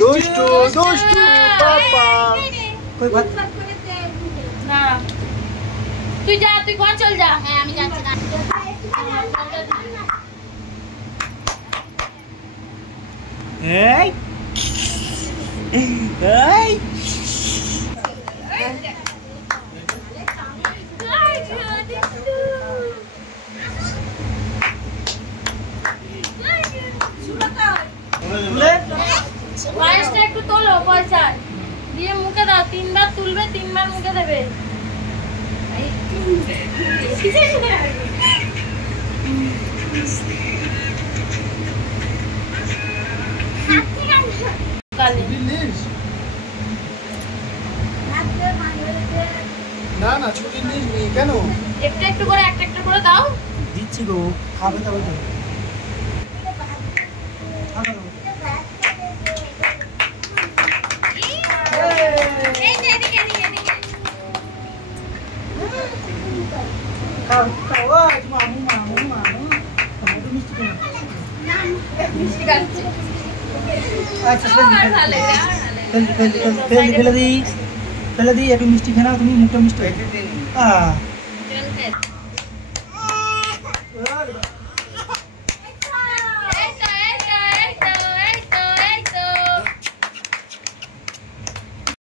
দুষ্টু দুষ্টু পাপা কই ভাত না তুই যা, তুই ঘর চল যা। হ্যাঁ আমি যাচ্ছি না। এই এই পায়েসটা একটু তোলো, পয়সা দিয়ে মুখে দাও, 3 বার তুলবে, 3 বার মুখে দেবে। না না ছুটি নিস কেন? একটু একটু করে একটা একটা করে দাও। দিচ্ছি গো, খাবে তবে তো। ফেলে দিই একটু মিষ্টি খেয়ে নাও তুমি, মুখটা মিষ্টি।